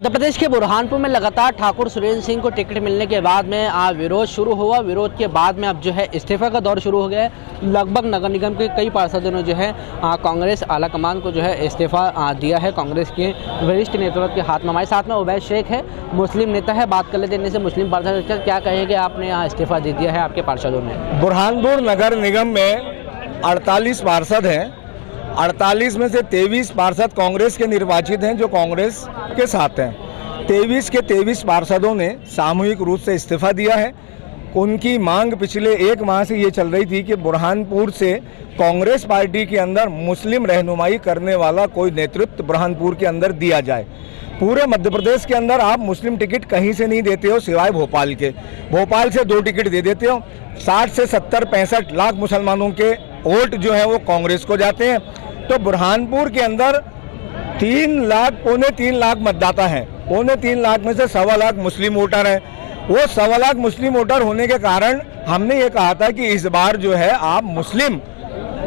मध्य प्रदेश के बुरहानपुर में लगातार ठाकुर सुरेंद्र सिंह को टिकट मिलने के बाद में विरोध शुरू हुआ। विरोध के बाद में अब जो है इस्तीफा का दौर शुरू हो गया है। लगभग नगर निगम के कई पार्षदों ने जो है कांग्रेस आलाकमान को जो है इस्तीफा दिया है। कांग्रेस के वरिष्ठ नेतृत्व के हाथ में हमारे साथ में उबैद शेख है, मुस्लिम नेता है। बात कर लेते हैं इनसे। मुस्लिम पार्षद क्या कहेंगे, आपने यहाँ इस्तीफा दे दिया है आपके पार्षदों ने? बुरहानपुर नगर निगम में 48 पार्षद हैं। 48 में से 23 पार्षद कांग्रेस के निर्वाचित हैं जो कांग्रेस के साथ हैं। 23 के 23 पार्षदों ने सामूहिक रूप से इस्तीफा दिया है। उनकी मांग पिछले एक माह से ये चल रही थी कि बुरहानपुर से कांग्रेस पार्टी के अंदर मुस्लिम रहनुमाई करने वाला कोई नेतृत्व बुरहानपुर के अंदर दिया जाए। पूरे मध्य प्रदेश के अंदर आप मुस्लिम टिकट कहीं से नहीं देते हो सिवाय भोपाल के। भोपाल से 2 टिकट दे देते हो। 60 से 70-65 लाख मुसलमानों के वोट जो है वो कांग्रेस को जाते हैं। तो बुरहानपुर के अंदर 3 लाख मतदाता हैं। 3 लाख में से 1.25 लाख मुस्लिम वोटर हैं। वो 1.25 लाख मुस्लिम वोटर होने के कारण हमने ये कहा था कि इस बार जो है आप मुस्लिम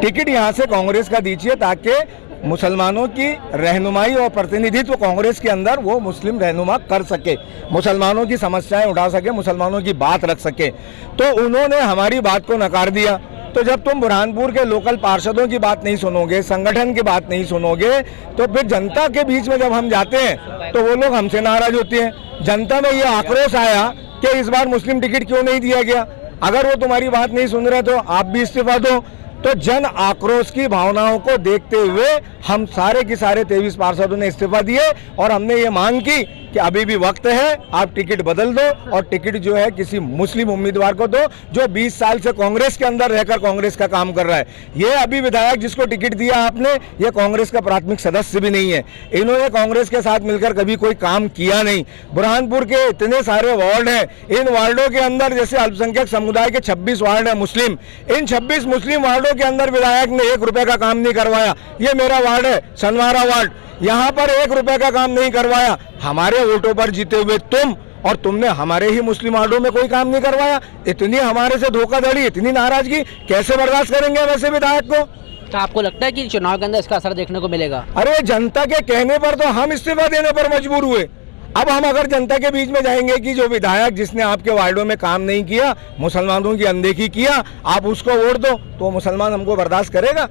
टिकट यहाँ से कांग्रेस का दीजिए ताकि मुसलमानों की रहनुमाई और प्रतिनिधित्व कांग्रेस के अंदर वो मुस्लिम रहनुमा कर सके, मुसलमानों की समस्याएं उठा सके, मुसलमानों की बात रख सके। तो उन्होंने हमारी बात को नकार दिया। तो जब तुम बुरहानपुर के लोकल पार्षदों की बात नहीं सुनोगे, संगठन की बात नहीं सुनोगे, तो फिर जनता के बीच में जब हम जाते हैं तो वो लोग हमसे नाराज होते हैं। जनता में ये आक्रोश आया कि इस बार मुस्लिम टिकट क्यों नहीं दिया गया। अगर वो तुम्हारी बात नहीं सुन रहे तो आप भी इस्तीफा दो। तो जन आक्रोश की भावनाओं को देखते हुए हम सारे के सारे 23 पार्षदों ने इस्तीफा दिए और हमने ये मांग की कि अभी भी वक्त है, आप टिकट बदल दो और टिकट जो है किसी मुस्लिम उम्मीदवार को दो जो 20 साल से कांग्रेस के अंदर रहकर कांग्रेस का काम कर रहा है। ये अभी विधायक जिसको टिकट दिया आपने, ये कांग्रेस का प्राथमिक सदस्य भी नहीं है। इन्होंने कांग्रेस के साथ मिलकर कभी कोई काम किया नहीं। बुरहानपुर के इतने सारे वार्ड हैं, इन वार्डों के अंदर जैसे अल्पसंख्यक समुदाय के 26 वार्ड है मुस्लिम, इन 26 मुस्लिम वार्डों के अंदर विधायक ने 1 रुपए का काम नहीं करवाया। ये मेरा वार्ड है, सनवारा वार्ड, यहाँ पर 1 रुपए का काम नहीं करवाया। हमारे वोटों पर जीते हुए तुम, और तुमने हमारे ही मुस्लिम वार्डों में कोई काम नहीं करवाया। इतनी हमारे से धोखाधड़ी, इतनी नाराजगी कैसे बर्दाश्त करेंगे वैसे विधायक को? तो आपको लगता है कि चुनाव के अंदर इसका असर देखने को मिलेगा? अरे जनता के कहने पर तो हम इस्तीफा देने पर मजबूर हुए। अब हम अगर जनता के बीच में जाएंगे कि जो विधायक जिसने आपके वार्डों में काम नहीं किया, मुसलमानों की अनदेखी किया, आप उसको वोट दो, तो मुसलमान हमको बर्दाश्त करेगा?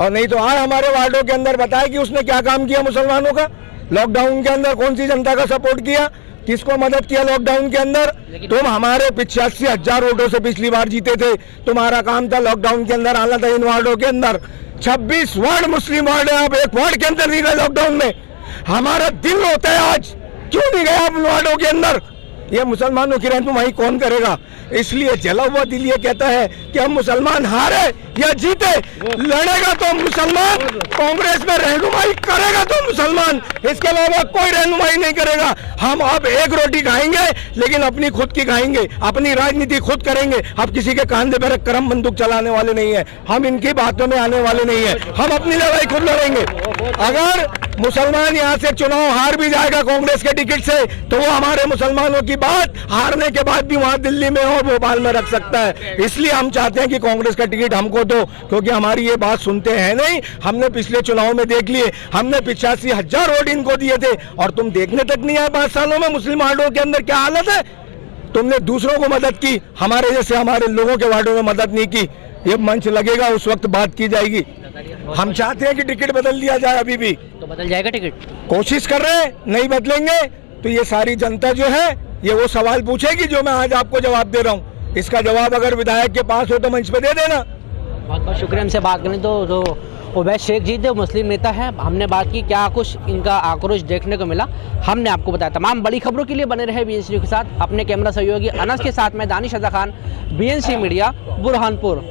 और नहीं तो आज हमारे वार्डों के अंदर बताए कि उसने क्या काम किया मुसलमानों का। लॉकडाउन के अंदर कौन सी जनता का सपोर्ट किया, किसको मदद किया लॉकडाउन के अंदर? तुम हमारे 85,000 वोटों से पिछली बार जीते थे। तुम्हारा काम था लॉकडाउन के अंदर आना था इन वार्डों के अंदर। 26 वार्ड मुस्लिम वार्ड है, आप एक वार्ड के अंदर नहीं गए लॉकडाउन में। हमारा दिल होता है आज, क्यों नहीं गए आप वार्डों के अंदर? ये मुसलमानों की रहनुमाई कौन करेगा? इसलिए जला हुआ दिल ये कहता है कि हम मुसलमान हारे या जीते, लड़ेगा तो मुसलमान, कांग्रेस में रहनुमाई करेगा तो मुसलमान, इसके अलावा कोई रहनुमाई नहीं करेगा। हम अब एक रोटी खाएंगे लेकिन अपनी खुद की खाएंगे, अपनी राजनीति खुद करेंगे। अब किसी के कांधे पर करम बंदूक चलाने वाले नहीं है, हम इनकी बातों में आने वाले नहीं है। हम अपनी लड़ाई खुद लड़ेंगे। अगर मुसलमान यहाँ से चुनाव हार भी जाएगा कांग्रेस के टिकट से, तो वो हमारे मुसलमानों की बात हारने के बाद भी वहां दिल्ली में और भोपाल में रख सकता है। इसलिए हम चाहते हैं कि कांग्रेस का टिकट हमको दो, क्योंकि हमारी ये बात सुनते हैं नहीं। हमने पिछले चुनाव में देख लिए, हमने 85,000 वोट इनको दिए थे और तुम देखने तक नहीं आए 5 सालों में मुस्लिम वार्डों के अंदर क्या हालत है। तुमने दूसरों को मदद की, हमारे जैसे हमारे लोगों के वार्डों में मदद नहीं की। ये मंच लगेगा, उस वक्त बात की जाएगी। हम चाहते हैं कि टिकट बदल दिया जाए। अभी भी तो बदल जाएगा टिकट? कोशिश कर रहे हैं, नहीं बदलेंगे तो ये सारी जनता जो है ये वो सवाल पूछेगी जो मैं आज आपको जवाब दे रहा हूँ। इसका जवाब अगर विधायक के पास हो तो मंच पे दे देना। बहुत बहुत शुक्रिया। हमसे बात करें तो उबैद शेख जी जो मुस्लिम नेता है, हमने बात की क्या कुछ इनका आक्रोश देखने को मिला, हमने आपको बताया। तमाम बड़ी खबरों के लिए बने रहे BNC के साथ। अपने कैमरा सहयोगी अनस के साथ मैं दानिश अदा खान, BNC मीडिया, बुरहानपुर।